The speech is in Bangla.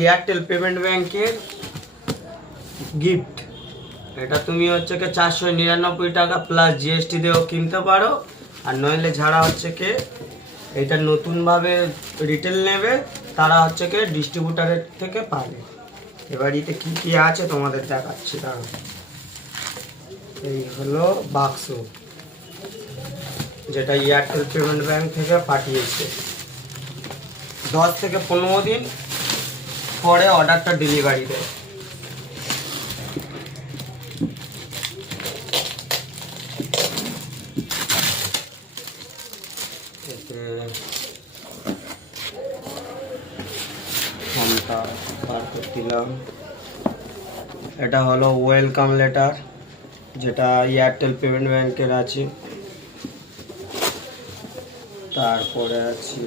এয়ারটেল পেমেন্ট ব্যাংকের গিফট। এটা তুমি হচ্ছে কি 499 টাকা প্লাস জিএসটি দিয়েও কিনতে পারো, আর নইলে যারা হচ্ছে কি এটা নতুনভাবে রিটেল নেবে তারা হচ্ছে কি ডিস্ট্রিবিউটারের থেকে পাবে। এবার এতে কী কী আছে তোমাদের দেখাচ্ছি। দাঁড়াও, এই হলো বাক্স যেটা এয়ারটেল পেমেন্ট ব্যাংক থেকে পাঠিয়েছে। 10 থেকে 15 দিন পরে অর্ডারটা ডেলিভারি দেয়। ফর্মটা বার করে দিলাম। এটা হলো ওয়েলকাম লেটার, যেটা এয়ারটেল পেমেন্ট ব্যাংকের আছে। তারপরে আছে